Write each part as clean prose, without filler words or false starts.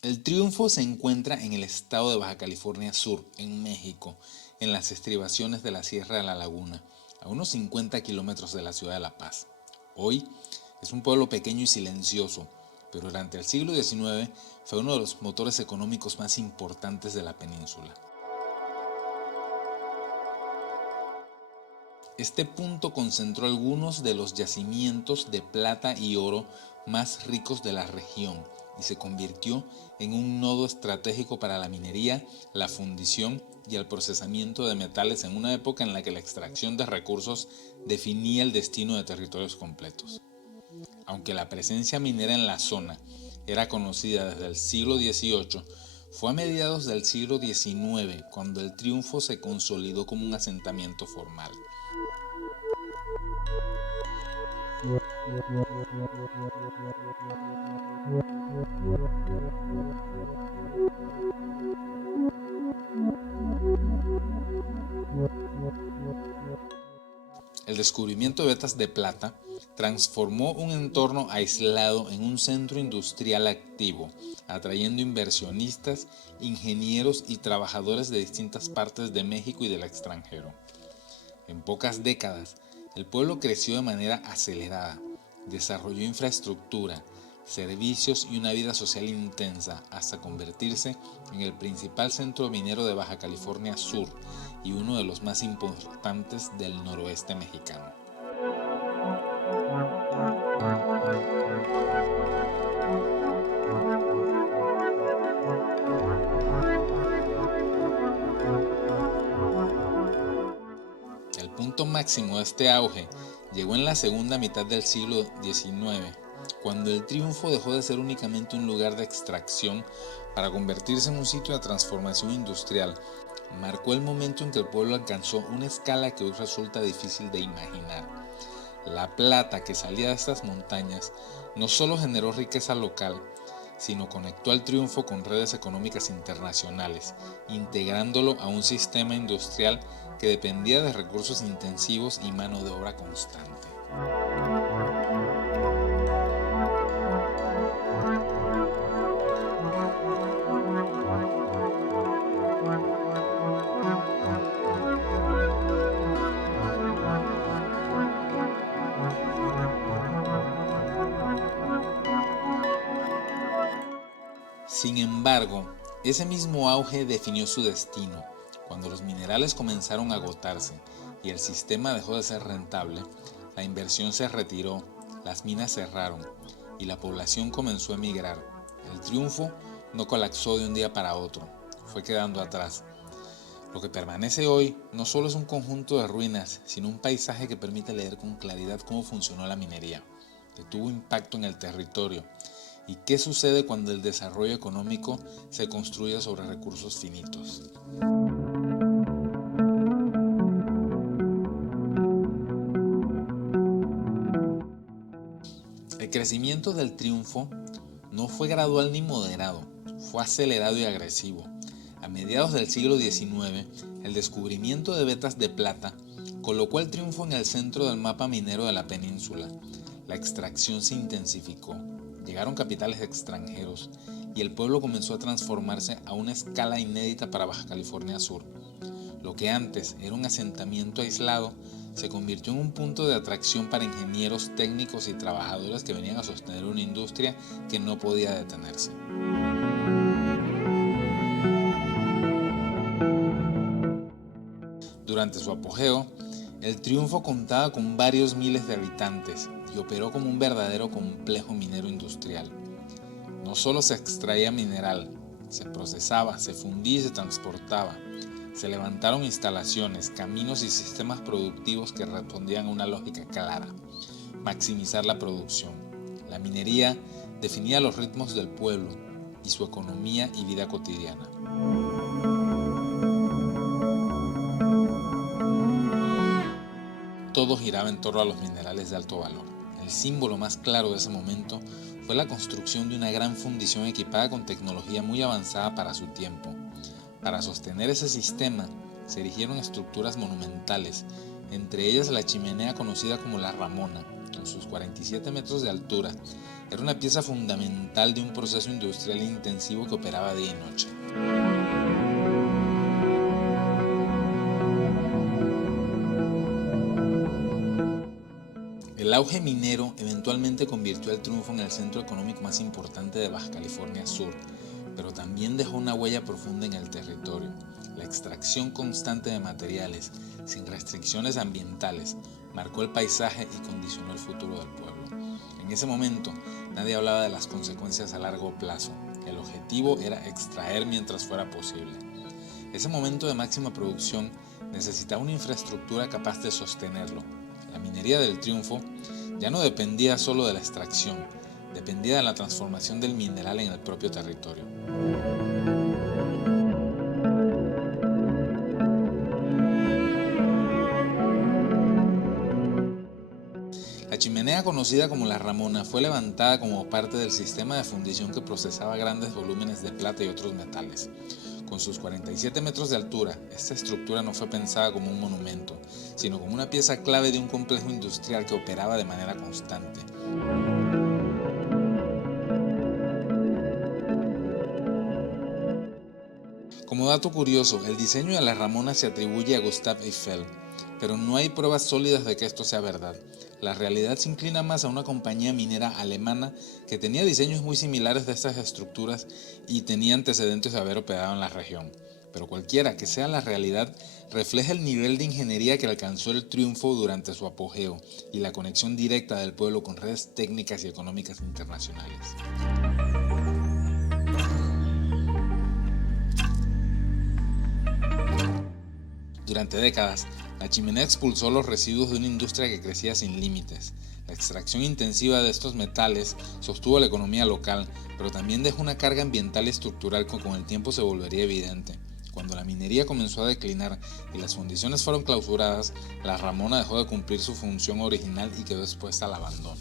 El Triunfo se encuentra en el estado de Baja California Sur, en México, en las estribaciones de la Sierra de la Laguna, a unos 50 kilómetros de la ciudad de La Paz. Hoy es un pueblo pequeño y silencioso, pero durante el siglo XIX fue uno de los motores económicos más importantes de la península. Este punto concentró algunos de los yacimientos de plata y oro más ricos de la región y se convirtió en un nodo estratégico para la minería, la fundición y el procesamiento de metales en una época en la que la extracción de recursos definía el destino de territorios completos. Aunque la presencia minera en la zona era conocida desde el siglo XVIII, fue a mediados del siglo XIX cuando el Triunfo se consolidó como un asentamiento formal. El descubrimiento de vetas de plata transformó un entorno aislado en un centro industrial activo, atrayendo inversionistas, ingenieros y trabajadores de distintas partes de México y del extranjero. En pocas décadas, el pueblo creció de manera acelerada, desarrolló infraestructura, servicios y una vida social intensa hasta convertirse en el principal centro minero de Baja California Sur y uno de los más importantes del noroeste mexicano. El punto máximo de este auge llegó en la segunda mitad del siglo XIX, cuando el Triunfo dejó de ser únicamente un lugar de extracción para convertirse en un sitio de transformación industrial. Marcó el momento en que el pueblo alcanzó una escala que hoy resulta difícil de imaginar. La plata que salía de estas montañas no solo generó riqueza local, sino conectó al Triunfo con redes económicas internacionales, integrándolo a un sistema industrial que dependía de recursos intensivos y mano de obra constante. Sin embargo, ese mismo auge definió su destino. Cuando los minerales comenzaron a agotarse y el sistema dejó de ser rentable, la inversión se retiró, las minas cerraron y la población comenzó a emigrar. El Triunfo no colapsó de un día para otro, fue quedando atrás. Lo que permanece hoy no solo es un conjunto de ruinas, sino un paisaje que permite leer con claridad cómo funcionó la minería, que tuvo impacto en el territorio y qué sucede cuando el desarrollo económico se construye sobre recursos finitos. El crecimiento del Triunfo no fue gradual ni moderado, fue acelerado y agresivo. A mediados del siglo XIX, el descubrimiento de vetas de plata colocó al Triunfo en el centro del mapa minero de la península. La extracción se intensificó, llegaron capitales extranjeros y el pueblo comenzó a transformarse a una escala inédita para Baja California Sur. Lo que antes era un asentamiento aislado se convirtió en un punto de atracción para ingenieros, técnicos y trabajadores que venían a sostener una industria que no podía detenerse. Durante su apogeo, el Triunfo contaba con varios miles de habitantes y operó como un verdadero complejo minero industrial. No solo se extraía mineral, se procesaba, se fundía y se transportaba. Se levantaron instalaciones, caminos y sistemas productivos que respondían a una lógica clara: maximizar la producción. La minería definía los ritmos del pueblo y su economía y vida cotidiana. Todo giraba en torno a los minerales de alto valor. El símbolo más claro de ese momento fue la construcción de una gran fundición equipada con tecnología muy avanzada para su tiempo. Para sostener ese sistema se erigieron estructuras monumentales, entre ellas la chimenea conocida como la Ramona, con sus 47 metros de altura, Era una pieza fundamental de un proceso industrial intensivo que operaba día y noche. El auge minero eventualmente convirtió al Triunfo en el centro económico más importante de Baja California Sur, pero también dejó una huella profunda en el territorio. La extracción constante de materiales, sin restricciones ambientales, marcó el paisaje y condicionó el futuro del pueblo. En ese momento, nadie hablaba de las consecuencias a largo plazo. El objetivo era extraer mientras fuera posible. Ese momento de máxima producción necesitaba una infraestructura capaz de sostenerlo. La minería del Triunfo ya no dependía solo de la extracción, dependía de la transformación del mineral en el propio territorio. La chimenea conocida como La Ramona fue levantada como parte del sistema de fundición que procesaba grandes volúmenes de plata y otros metales. Con sus 47 metros de altura, esta estructura no fue pensada como un monumento, sino como una pieza clave de un complejo industrial que operaba de manera constante. Como dato curioso, el diseño de la Ramona se atribuye a Gustave Eiffel, pero no hay pruebas sólidas de que esto sea verdad. La realidad se inclina más a una compañía minera alemana que tenía diseños muy similares de estas estructuras y tenía antecedentes de haber operado en la región. Pero cualquiera que sea la realidad, refleja el nivel de ingeniería que alcanzó el Triunfo durante su apogeo y la conexión directa del pueblo con redes técnicas y económicas internacionales. Durante décadas, la chimenea expulsó los residuos de una industria que crecía sin límites. La extracción intensiva de estos metales sostuvo la economía local, pero también dejó una carga ambiental y estructural que con el tiempo se volvería evidente. Cuando la minería comenzó a declinar y las fundiciones fueron clausuradas, la Ramona dejó de cumplir su función original y quedó expuesta al abandono.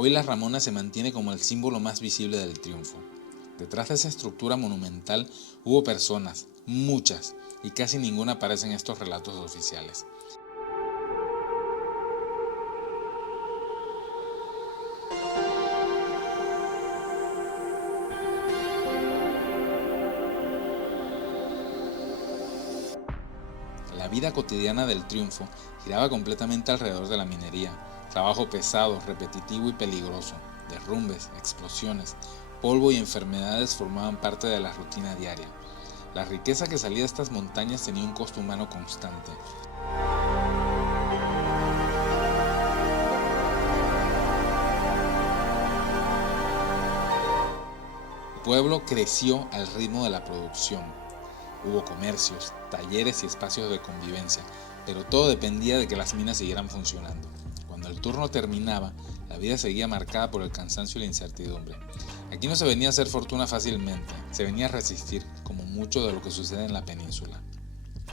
Hoy la Ramona se mantiene como el símbolo más visible del Triunfo. Detrás de esa estructura monumental hubo personas, muchas, y casi ninguna aparece en estos relatos oficiales. La vida cotidiana del Triunfo giraba completamente alrededor de la minería. Trabajo pesado, repetitivo y peligroso. Derrumbes, explosiones, polvo y enfermedades formaban parte de la rutina diaria. La riqueza que salía de estas montañas tenía un costo humano constante. El pueblo creció al ritmo de la producción. Hubo comercios, talleres y espacios de convivencia, pero todo dependía de que las minas siguieran funcionando. Cuando el turno terminaba, la vida seguía marcada por el cansancio y la incertidumbre. Aquí no se venía a hacer fortuna fácilmente, se venía a resistir, como mucho de lo que sucede en la península.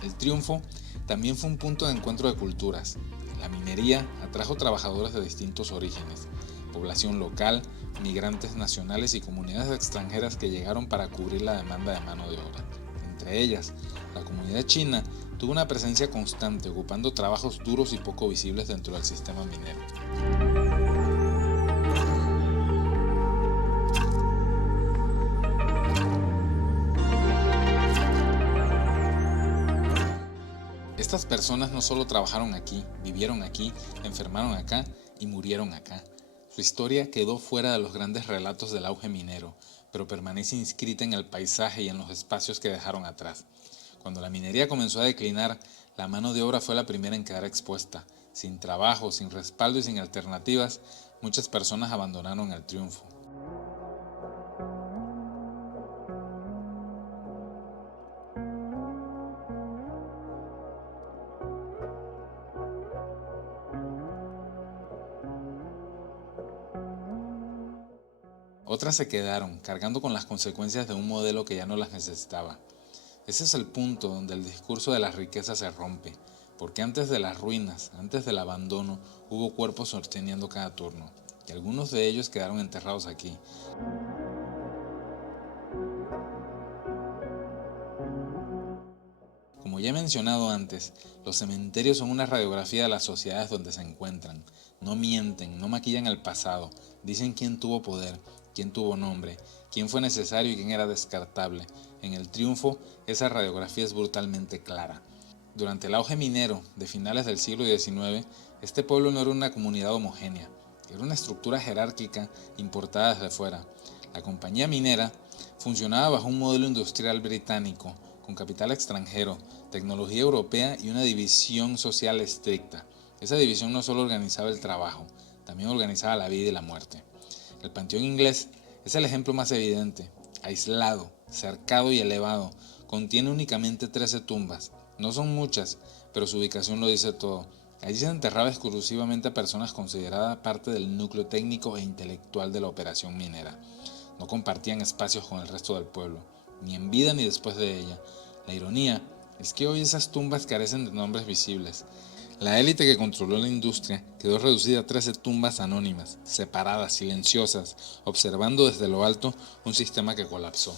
El Triunfo también fue un punto de encuentro de culturas. La minería atrajo trabajadores de distintos orígenes, población local, migrantes nacionales y comunidades extranjeras que llegaron para cubrir la demanda de mano de obra. Entre ellas, la comunidad china tuvo una presencia constante, ocupando trabajos duros y poco visibles dentro del sistema minero. Estas personas no solo trabajaron aquí, vivieron aquí, enfermaron acá y murieron acá. Su historia quedó fuera de los grandes relatos del auge minero, pero permanece inscrita en el paisaje y en los espacios que dejaron atrás. Cuando la minería comenzó a declinar, la mano de obra fue la primera en quedar expuesta. Sin trabajo, sin respaldo y sin alternativas, muchas personas abandonaron el Triunfo. Otras se quedaron, cargando con las consecuencias de un modelo que ya no las necesitaba. Ese es el punto donde el discurso de la riqueza se rompe, porque antes de las ruinas, antes del abandono, hubo cuerpos sosteniendo cada turno, y algunos de ellos quedaron enterrados aquí. Como ya he mencionado antes, los cementerios son una radiografía de las sociedades donde se encuentran. No mienten, no maquillan el pasado, dicen quién tuvo poder, quién tuvo nombre, quién fue necesario y quién era descartable. En el Triunfo, esa radiografía es brutalmente clara. Durante el auge minero de finales del siglo XIX, este pueblo no era una comunidad homogénea, era una estructura jerárquica importada desde fuera. La compañía minera funcionaba bajo un modelo industrial británico, con capital extranjero, tecnología europea y una división social estricta. Esa división no solo organizaba el trabajo, también organizaba la vida y la muerte. El panteón inglés es el ejemplo más evidente, aislado, cercado y elevado, contiene únicamente 13 tumbas. No son muchas, pero su ubicación lo dice todo. Allí se enterraba exclusivamente a personas consideradas parte del núcleo técnico e intelectual de la operación minera. No compartían espacios con el resto del pueblo, ni en vida ni después de ella. La ironía es que hoy esas tumbas carecen de nombres visibles. La élite que controló la industria quedó reducida a 13 tumbas anónimas, separadas, silenciosas, observando desde lo alto un sistema que colapsó.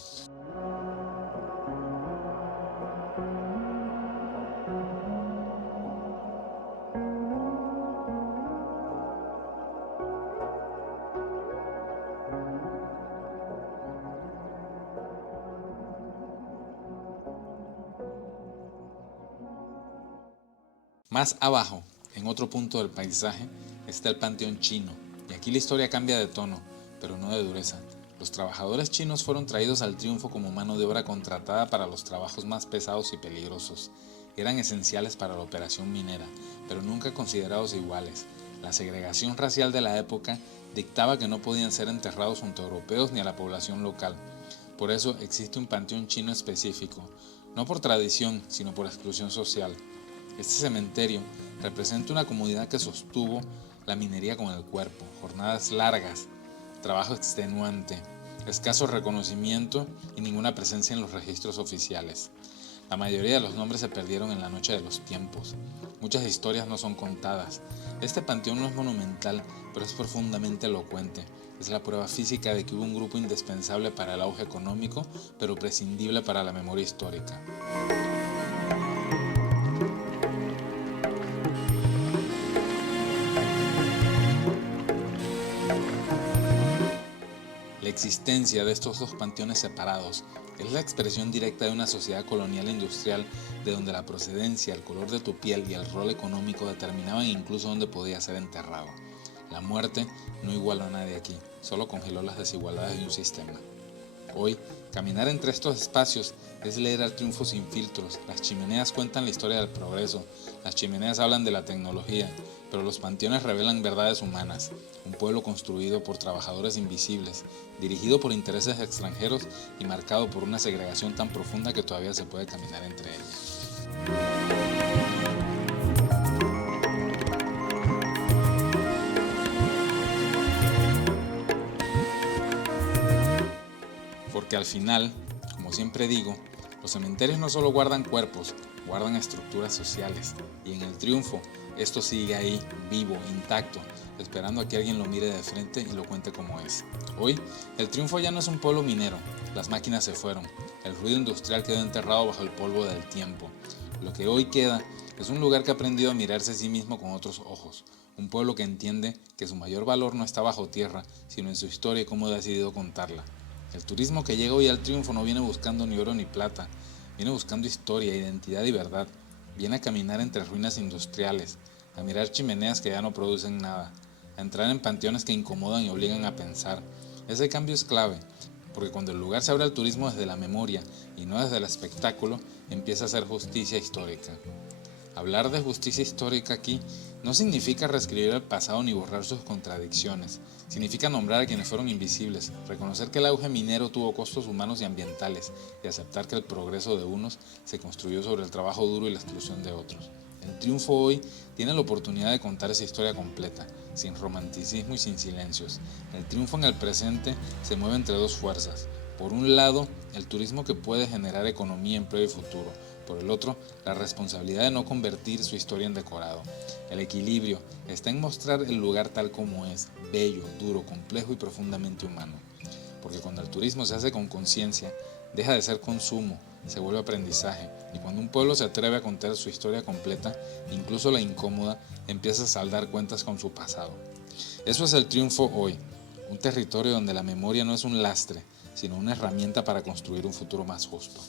Más abajo, en otro punto del paisaje, está el panteón chino, y aquí la historia cambia de tono, pero no de dureza. Los trabajadores chinos fueron traídos al Triunfo como mano de obra contratada para los trabajos más pesados y peligrosos. Eran esenciales para la operación minera, pero nunca considerados iguales. La segregación racial de la época dictaba que no podían ser enterrados junto a europeos ni a la población local. Por eso existe un panteón chino específico, no por tradición, sino por exclusión social. Este cementerio representa una comunidad que sostuvo la minería con el cuerpo, jornadas largas, trabajo extenuante, escaso reconocimiento y ninguna presencia en los registros oficiales. La mayoría de los nombres se perdieron en la noche de los tiempos. Muchas historias no son contadas. Este panteón no es monumental, pero es profundamente elocuente. Es la prueba física de que hubo un grupo indispensable para el auge económico, pero prescindible para la memoria histórica. La existencia de estos dos panteones separados es la expresión directa de una sociedad colonial e industrial de donde la procedencia, el color de tu piel y el rol económico determinaban incluso dónde podías ser enterrado. La muerte no igualó a nadie aquí, solo congeló las desigualdades de un sistema. Hoy, caminar entre estos espacios es leer al Triunfo sin filtros. Las chimeneas cuentan la historia del progreso, las chimeneas hablan de la tecnología, pero los panteones revelan verdades humanas. Un pueblo construido por trabajadores invisibles, dirigido por intereses extranjeros y marcado por una segregación tan profunda que todavía se puede caminar entre ellos. Porque al final, como siempre digo, los cementerios no solo guardan cuerpos, guardan estructuras sociales. Y en el Triunfo, esto sigue ahí, vivo, intacto, esperando a que alguien lo mire de frente y lo cuente como es. Hoy, el Triunfo ya no es un pueblo minero, las máquinas se fueron, el ruido industrial quedó enterrado bajo el polvo del tiempo. Lo que hoy queda es un lugar que ha aprendido a mirarse a sí mismo con otros ojos, un pueblo que entiende que su mayor valor no está bajo tierra, sino en su historia y cómo ha decidido contarla. El turismo que llega hoy al Triunfo no viene buscando ni oro ni plata, viene buscando historia, identidad y verdad. Viene a caminar entre ruinas industriales, a mirar chimeneas que ya no producen nada, a entrar en panteones que incomodan y obligan a pensar. Ese cambio es clave, porque cuando el lugar se abre al turismo desde la memoria y no desde el espectáculo, empieza a ser justicia histórica. Hablar de justicia histórica aquí no significa reescribir el pasado ni borrar sus contradicciones. Significa nombrar a quienes fueron invisibles, reconocer que el auge minero tuvo costos humanos y ambientales y aceptar que el progreso de unos se construyó sobre el trabajo duro y la exclusión de otros. El Triunfo hoy tiene la oportunidad de contar esa historia completa, sin romanticismo y sin silencios. El Triunfo en el presente se mueve entre dos fuerzas. Por un lado, el turismo que puede generar economía, empleo y futuro. Por el otro, la responsabilidad de no convertir su historia en decorado. El equilibrio está en mostrar el lugar tal como es, bello, duro, complejo y profundamente humano. Porque cuando el turismo se hace con conciencia, deja de ser consumo, se vuelve aprendizaje, y cuando un pueblo se atreve a contar su historia completa, incluso la incómoda, empieza a saldar cuentas con su pasado. Eso es el triunfo hoy, un territorio donde la memoria no es un lastre, sino una herramienta para construir un futuro más justo.